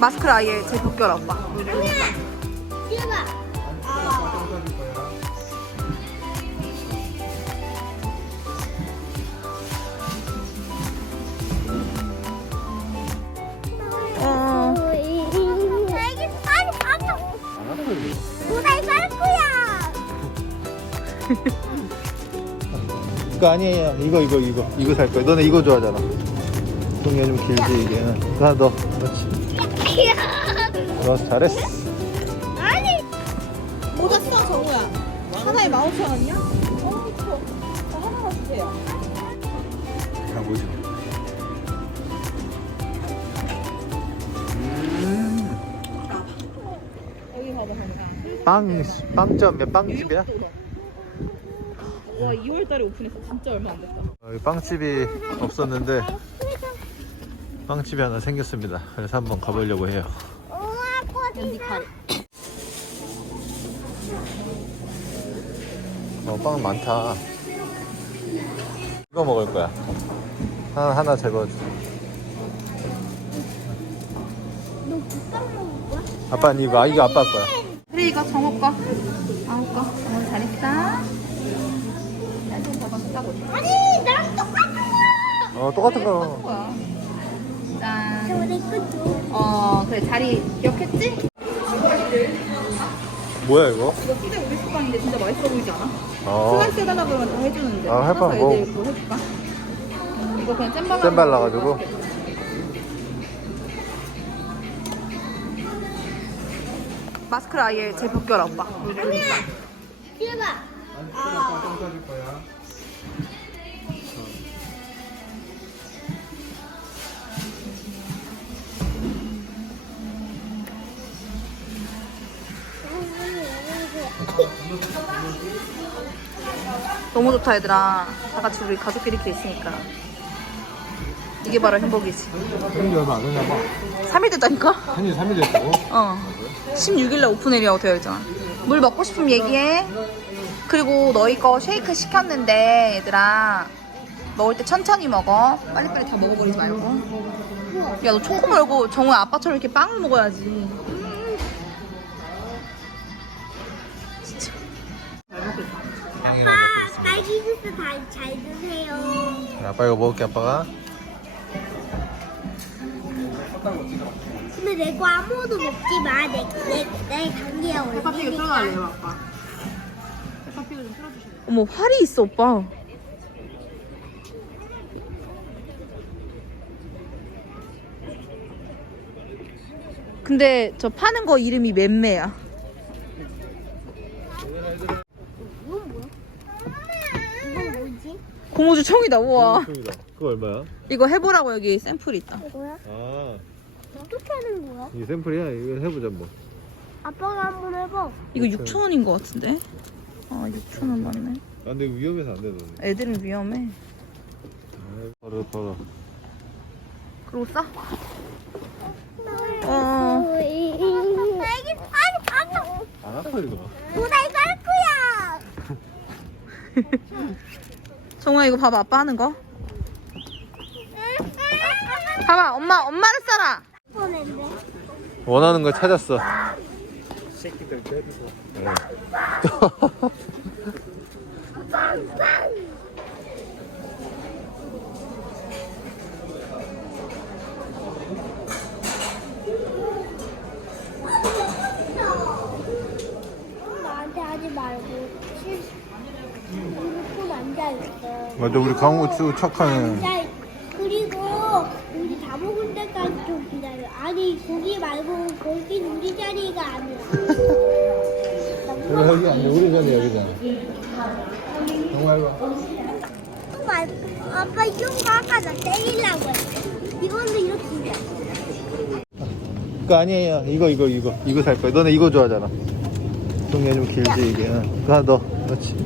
마스크를 아예 제 벗겨라 오빠. 어. 그거 아니에요. 이거 이거 이거 이거 살 거야. 너네 이거 좋아하잖아. 동이가 좀 길지 이게. 하나 더. 그렇지. 좋았어. 잘했어. 아니. 모자 써 정우야. 하나에 15,000원이야? 어, 이뻐. 저 하나만 주세요. 자 보죠. 여기 봐봐 정우야. 빵 빵점이야 빵집이야? 와 2월달에 오픈했어. 진짜 얼마 안 됐다. 어, 여기 빵집이 없었는데 빵집이 하나 생겼습니다. 그래서 한번 가보려고 해요. 어, 빵 많다. 이거 먹을 거야. 하나 하나 제거해. 너 국밥 먹을 거야? 아빠는 이거 아, 이거 아빠 거야. 그래 이거 정우 거. 아우 거. 나좀 봐봐 쓰다고. 아니 나랑 똑같은 거야. 어 똑같은 거. 짠. 저내. 어 그래 자리 기억했지? 뭐야 이거? 이거 피자 우리 식빵인데 진짜 맛있어 보이지 않아? 어. 슬라이스 해달라 그러면 다 해주는데 아, 해봐, 해서 뭐. 애들 그거 해줄까? 이거 그냥 잼 발라 잼 발라가지고? 마스크를 아예 제 벗겨라 오빠 뛰어봐. 너무 좋다 얘들아. 다 같이 우리 가족끼리 이렇게 있으니까. 이게 바로 행복이지. 한지 얼마 안 됐나 봐. 3일 됐다니까? 한지 3일 됐다고? 어. 16일날 오픈해리라고 되어 있잖아. 물 먹고 싶으면 얘기해. 그리고 너희 거 쉐이크 시켰는데 얘들아. 먹을 때 천천히 먹어. 빨리빨리 다 먹어버리지 말고. 야 너 초코 말고 정우야 아빠처럼 이렇게 빵을 먹어야지 다잘 드세요. 아빠 이거 먹을게 아빠가. 근데 내 거 아무도 먹지 마. 내, 내, 내 감기야 올리니까. 아빠 페퍼피그 좀 틀어주실래요? 어머 활이 있어 오빠 근데 저 파는 거 이름이 맴매야 이건 뭐야? 이건 뭐지? 고무줄 청이다 우와 그거 얼마야? 이거 해보라고 여기 샘플이 있다 이거야? 아, 어떻게 하는 거야? 이 샘플이야. 이거 해보자 뭐. 아빠가 한번 해봐. 이거 6,000원인 것 같은데 아 6,000원 맞네 아, 근데 이거 위험해서 안 돼, 너는. 애들은 위험해 바로 바로. 그리고 싸 어. 딸기 아니 아빠 안 아파 이거. 무사히 갈 거야. 정우야 이거 봐봐 아빠 하는 거 봐봐 엄마 엄마를 써라. 원하는 걸 찾았어. 나한테 하지 말고 실 이렇게 앉아 있어. 맞아, 우리 강우추 착하네. 그리고 우리 다 먹을 때까지 좀 기다려. 아니 거기 말고 거긴 우리 자리가 아니야. 여기 아니 우리 전에 여기잖아. 정말 봐. 말 아빠 이런 거 아까 나 때리려고 했어. 이거는 이렇게 돼. 그거 아니에요. 이거 이거 이거 이거 살 거야. 너네 이거 좋아하잖아. 동이가 좀 길지 이게. 응. 그거 하나 더. 그렇지.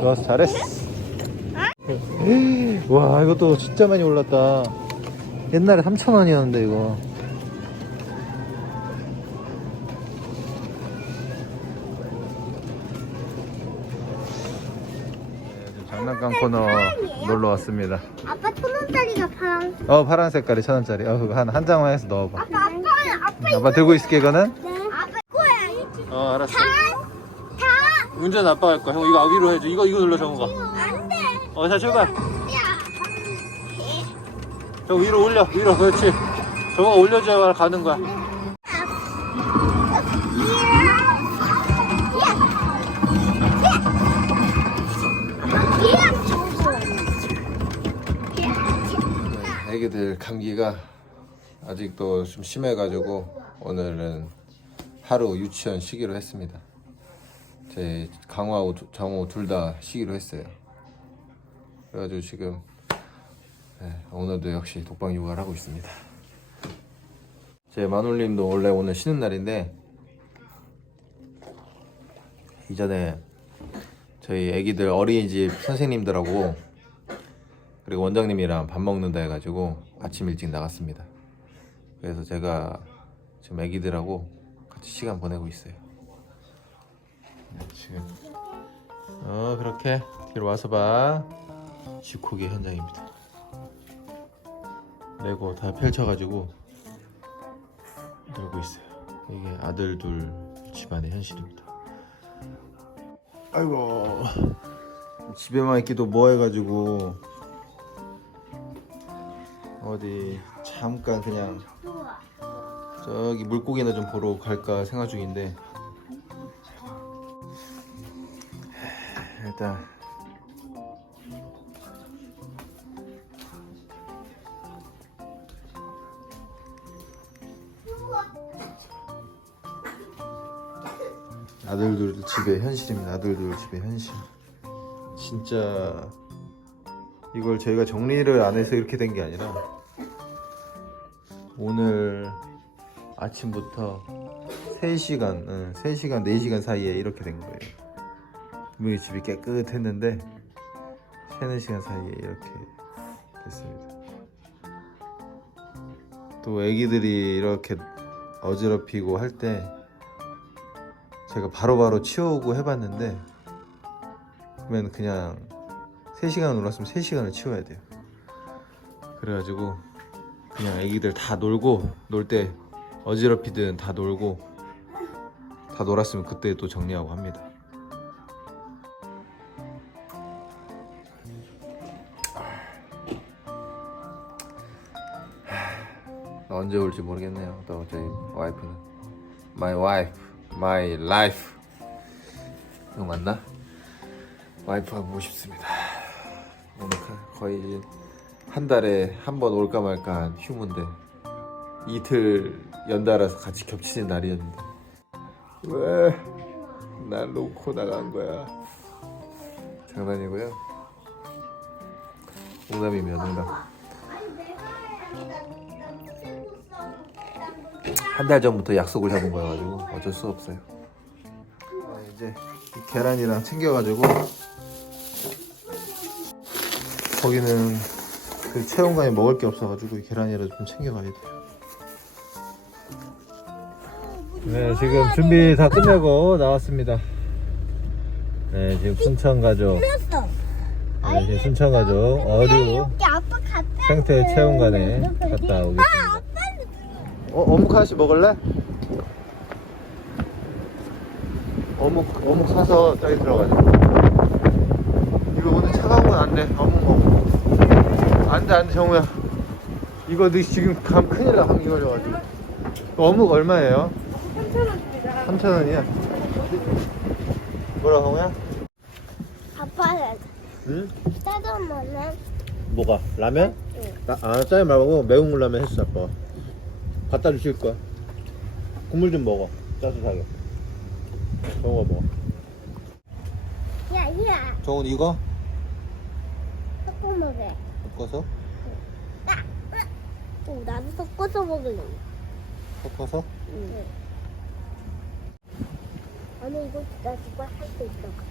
좋았어, 잘했어. 와, 이것도 진짜 많이 올랐다. 옛날에 3,000원이었는데 이거. 네, 장난감 코너 놀러 왔습니다. 아빠 천 원짜리가 파랑. 어 파란 색깔이 천 원짜리. 어 그거 한한 장만 해서 넣어봐. 아빠 아빠 아빠 아빠 들고 있을게 이거는. 네. 아빠 거야. 어 알았어. 다. 다. 운전 아빠 할 거야. 형 이거 위로 해줘. 이거 이거 눌러 정우가. 안 돼. 어자 출발. 야. 저 위로 올려 위로 그렇지. 저거 올려줘야 가는 거야. 애기들 감기가 아직도 좀 심해가지고 오늘은 하루 유치원 쉬기로 했습니다. 제 두- 정호 둘 다 쉬기로 했어요. 그래가지고 지금 네, 오늘도 역시 독방 육아를 하고 있습니다. 제 마눌님도 원래 오늘 쉬는 날인데 이전에 저희 애기들 어린이집 선생님들하고 그리고 원장님이랑 밥 먹는다 해가지고 아침 일찍 나갔습니다. 그래서 제가 지금 애기들하고 같이 시간 보내고 있어요. 네, 지금 어 그렇게 뒤로 와서 봐. 쥐코기 현장입니다. 레고 다 펼쳐가지고 놀고 있어요. 이게 아들 둘 집안의 현실입니다. 아이고 집에만 있기도 뭐해가지고 어디 잠깐 그냥 저기 물고기나 좀 보러 갈까 생각 중인데 일단 아들들 집의 현실입니다. 아들들 집의 현실. 진짜 이걸 저희가 정리를 안 해서 이렇게 된 게 아니라 오늘 아침부터 3시간, 응, 3시간, 4시간 사이에 이렇게 된 거예요. 분명히 집이 깨끗했는데 3, 4시간 사이에 이렇게 됐습니다. 또 애기들이 이렇게 어지럽히고 할 때 제가 바로 바로 치우고 해봤는데 그러면 그냥 3시간 놀았으면 3시간을 치워야 돼요. 그래가지고 그냥 애기들 다 놀고 놀 때 어지럽히든 다 놀고 다 놀았으면 그때 또 정리하고 합니다. 언제 올지 모르겠네요. 또 저희 와이프는. My wife, my life. 이거 맞나? 와이프가 보고 싶습니다. 오늘 거의 한 달에 한 번 올까 말까 한 휴무인데 이틀 연달아서 같이 겹치는 날이었는데. 왜? 날 놓고 나간 거야. 장난이고요. 농담이면 농담 한 달 전부터 약속을 잡은 거여가지고 어쩔 수 없어요. 네, 이제 이 계란이랑 챙겨가지고 거기는 그 체험관에 먹을 게 없어가지고 이 계란이라도 좀 챙겨가야 돼요. 네, 지금 준비 다 끝내고 나왔습니다. 네, 지금 순천 가족, 틀렸어. 네, 지금 순천 가족 어류. 생태 체험관에 갔다 오겠습니다. 어, 어묵 하나씩 먹을래? 어묵, 어묵 사서 저기 들어가자. 이거 오늘 차가운 건 안 돼. 어묵 먹어. 안 돼, 안 돼, 정우야. 이거 너 지금 감 큰일 나, 감기 걸려가지고. 어묵 얼마예요? 3,000원입니다. 3,000원이야? 뭐라, 정우야? 아빠는 응? 짜장면은 뭐가? 라면? 응. 나, 아, 짜지 말고 매운 물 라면 했어, 아빠. 갖다 주실 거야. 국물 좀 먹어. 사게. 정우가 먹어. 야, 야, 정훈 이거? 섞어 먹래. 섞어서? 어, 나도 섞어서 먹을래. 섞어서? 응. 아니 이거 나 지금 할수 있어.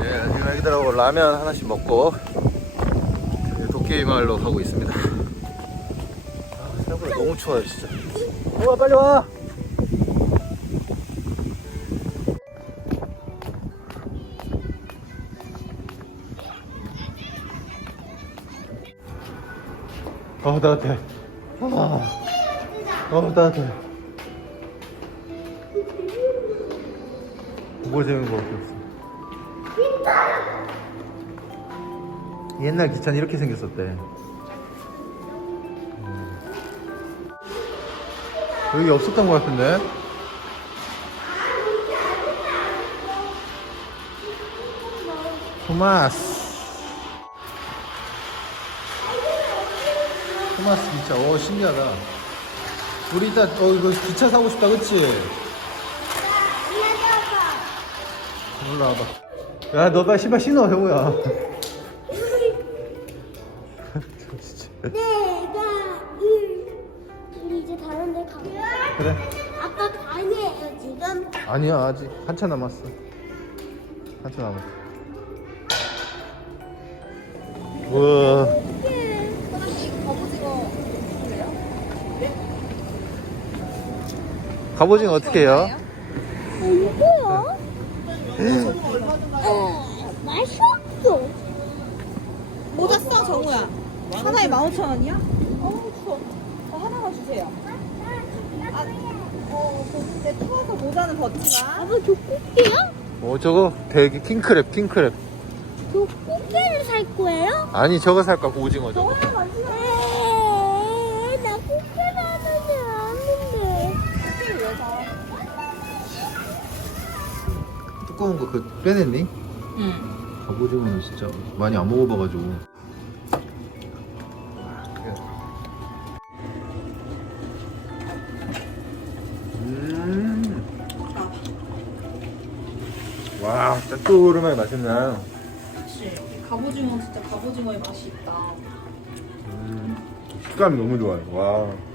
예, 지금 애기들하고 라면 하나씩 먹고 도깨비 마을로 가고 있습니다. 아, 생각보다 너무 추워요, 진짜. 와, 빨리 와! 어, 따뜻해. 아, 어, 따뜻해. 뭐 재밌는 거 없었어. 옛날 기차는 이렇게 생겼었대. 음. 여기 없었던 것 같은데? 토마스. 토마스 기차. 오, 신기하다. 우리 이따, 어, 이거 기차 사고 싶다, 그치? 올라와봐. 야, 너 빨리 신발 신어, 형우야. 내가 을 우리 이제 다른 데 가고 그래. 아빠 반이에요 지금 아니야, 아직 한참 남았어. 한참 남았어. 우와. 갑오징어 어떻게 해요? 어, 이거요? 어, 맛있어 모자 써 정우야. 하나에 15,000원이야? 어우 추워. 어, 하나만 주세요. 아, 어, 근데 추워서 모자는 벗지 마. 아빠 저 꽃게요? 어, 저거 되게 킹크랩, 킹크랩. 저 꽃게를 살 거예요? 아니, 저거 살까, 오징어 저거. 에이, 나 꽃게를 하는데 아는데 두꺼운 거 그 빼냈니? 응. 갑오징어는 진짜 많이 안 먹어봐가지고. 와, 짭조름하게 맛있네. 그치. 갑오징어 진짜 갑오징어의 맛이 있다. 음, 식감이 너무 좋아요. 와.